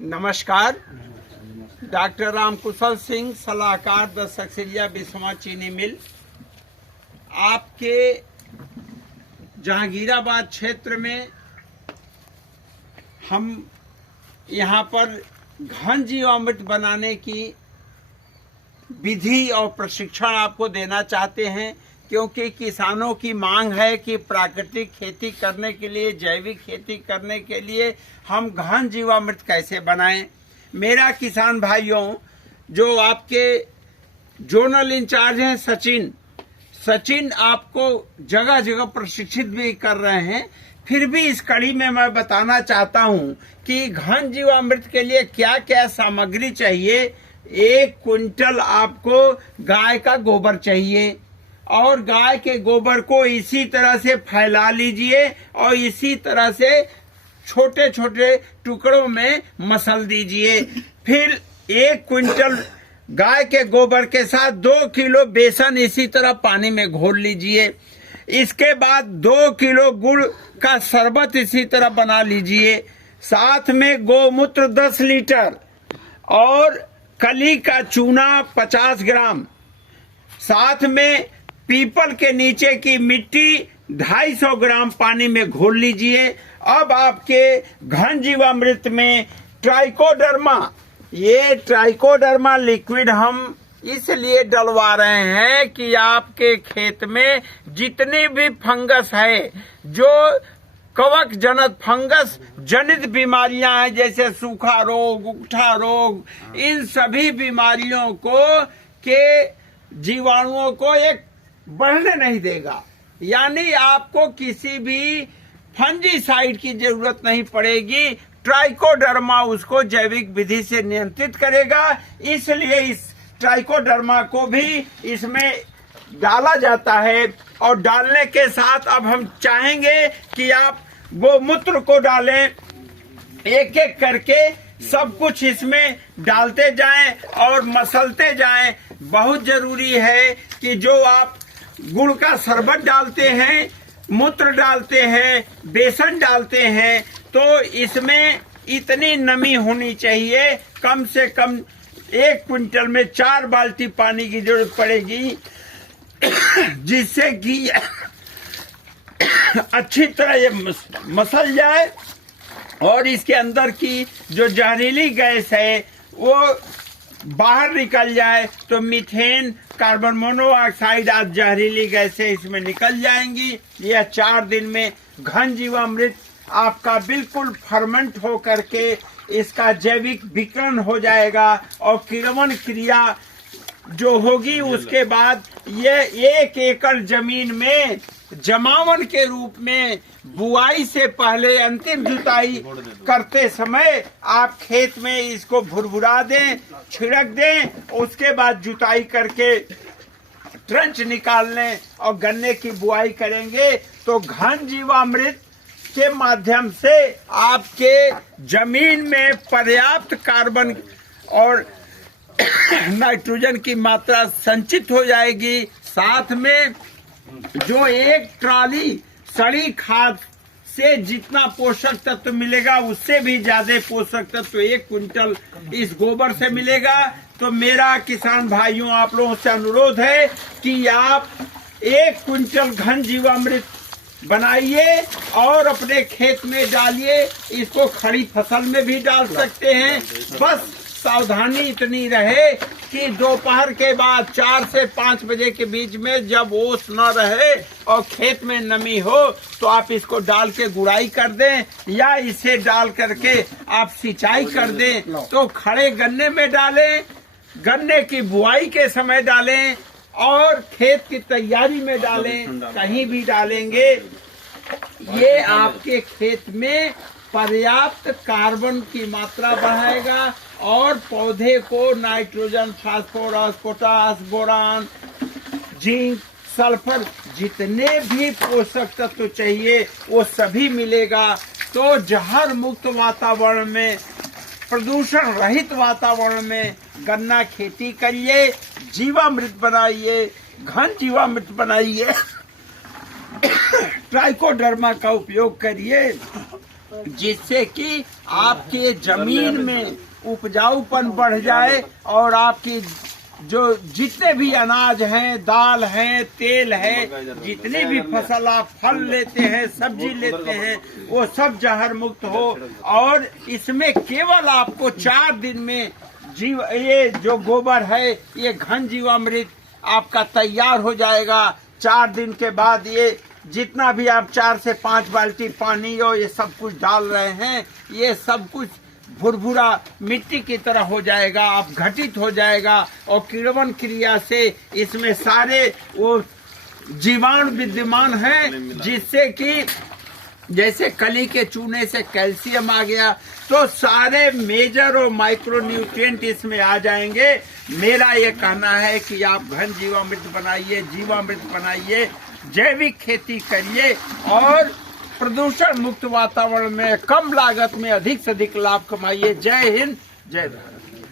नमस्कार। डॉक्टर रामकुशल सिंह, सलाहकार द सक्सेरिया बिस्वा चीनी मिल। आपके जहांगीराबाद क्षेत्र में हम यहाँ पर घन जीवामृत बनाने की विधि और प्रशिक्षण आपको देना चाहते हैं, क्योंकि किसानों की मांग है कि प्राकृतिक खेती करने के लिए, जैविक खेती करने के लिए हम घन जीवामृत कैसे बनाएं। मेरा किसान भाइयों, जो आपके जोनल इंचार्ज हैं सचिन आपको जगह जगह प्रशिक्षित भी कर रहे हैं, फिर भी इस कड़ी में मैं बताना चाहता हूं कि घन जीवामृत के लिए क्या क्या सामग्री चाहिए। 1 क्विंटल आपको गाय का गोबर चाहिए और गाय के गोबर को इसी तरह से फैला लीजिए और इसी तरह से छोटे छोटे टुकड़ों में मसल दीजिए। फिर 1 क्विंटल गाय के गोबर के साथ 2 किलो बेसन इसी तरह पानी में घोल लीजिए। इसके बाद 2 किलो गुड़ का शरबत इसी तरह बना लीजिए। साथ में गोमूत्र 10 लीटर और कली का चूना 50 ग्राम, साथ में पीपल के नीचे की मिट्टी 250 ग्राम पानी में घोल लीजिए। अब आपके घन जीवामृत में ट्राइकोडर्मा लिक्विड हम इसलिए डलवा रहे हैं कि आपके खेत में जितनी भी फंगस है, जो कवक जनक फंगस जनित बीमारियां हैं, जैसे सूखा रोग, उकठा रोग, इन सभी बीमारियों के जीवाणुओं को एक बढ़ने नहीं देगा। यानी आपको किसी भी फंजीसाइड की जरूरत नहीं पड़ेगी। ट्राइकोडर्मा उसको जैविक विधि से नियंत्रित करेगा। इसलिए इस ट्राइकोडर्मा को भी इसमें डाला जाता है। और डालने के साथ अब हम चाहेंगे कि आप गोमूत्र को डालें, एक एक करके सब कुछ इसमें डालते जाएं और मसलते जाएं। बहुत जरूरी है कि जो आप गुड़ का शरबत डालते हैं, मूत्र डालते हैं, बेसन डालते हैं, तो इसमें इतनी नमी होनी चाहिए, कम से कम 1 क्विंटल में 4 बाल्टी पानी की जरूरत पड़ेगी, जिससे कि अच्छी तरह ये मसल जाए और इसके अंदर की जो जहरीली गैस है वो बाहर निकल जाए। तो मीथेन, कार्बन मोनोऑक्साइड आदि जहरीली गैसें इसमें निकल जाएंगी। यह 4 दिन में घन जीवामृत आपका बिल्कुल फर्मेंट हो करके इसका जैविक विकर्ण हो जाएगा और किण्वन क्रिया जो होगी, उसके बाद ये 1 एकड़ जमीन में जमावन के रूप में बुआई से पहले अंतिम जुताई करते समय आप खेत में इसको भुरभुरा दें, छिड़क दें। उसके बाद जुताई करके ट्रंच निकाल लें और गन्ने की बुआई करेंगे। तो घन जीवामृत के माध्यम से आपके जमीन में पर्याप्त कार्बन और नाइट्रोजन की मात्रा संचित हो जाएगी। साथ में जो 1 ट्राली सड़ी खाद से जितना पोषक तत्व मिलेगा, उससे भी ज्यादा पोषक तत्व 1 क्विंटल इस गोबर से मिलेगा। तो मेरा किसान भाइयों, आप लोगों से अनुरोध है कि आप 1 क्विंटल घन जीवामृत बनाइए और अपने खेत में डालिए। इसको खड़ी फसल में भी डाल सकते हैं। बस सावधानी इतनी रहे कि दोपहर के बाद 4 से 5 बजे के बीच में, जब ओस न रहे और खेत में नमी हो, तो आप इसको डाल के गुड़ाई कर दें या इसे डाल करके आप सिंचाई कर दें। तो खड़े गन्ने में डालें, गन्ने की बुआई के समय डालें और खेत की तैयारी में डालें, कहीं भी डालेंगे। ये आपके खेत में पर्याप्त कार्बन की मात्रा बढ़ाएगा और पौधे को nitrogen, phosphorus, potash, boron, zinc, sulphur, जितने भी पोषक तत्व चाहिए वो सभी मिलेगा। तो जहर मुक्त वातावरण में, प्रदूषण रहित वातावरण में गन्ना खेती करिए, जीवामृत बनाइए, घन जीवामृत बनाइए, ट्राइकोडर्मा का उपयोग करिए जिससे कि आपके जमीन में उपजाऊपन बढ़ जाए और आपकी जो जितने भी अनाज हैं, दाल हैं, तेल है, जितनी भी फसल आप फल लेते हैं, सब्जी लेते हैं, वो सब जहर मुक्त हो। और इसमें केवल आपको 4 दिन में ये जो गोबर है, ये घन जीवामृत आपका तैयार हो जाएगा। 4 दिन के बाद ये जितना भी आप 4 से 5 बाल्टी पानी और ये सब कुछ डाल रहे हैं, ये सब कुछ भुरभुरा मिट्टी की तरह हो जाएगा, आप घटित हो जाएगा। और किण्वन क्रिया से इसमें सारे वो जीवाणु विद्यमान हैं, जिससे कि जैसे कली के चूने से कैल्शियम आ गया, तो सारे मेजर और माइक्रो न्यूट्रिएंट इसमें आ जाएंगे। मेरा ये कहना है कि आप घन जीवामृत बनाइए, जीवामृत बनाइए, जैविक खेती करिए और प्रदूषण मुक्त वातावरण में कम लागत में अधिक से अधिक लाभ कमाइए। जय हिंद, जय भारत।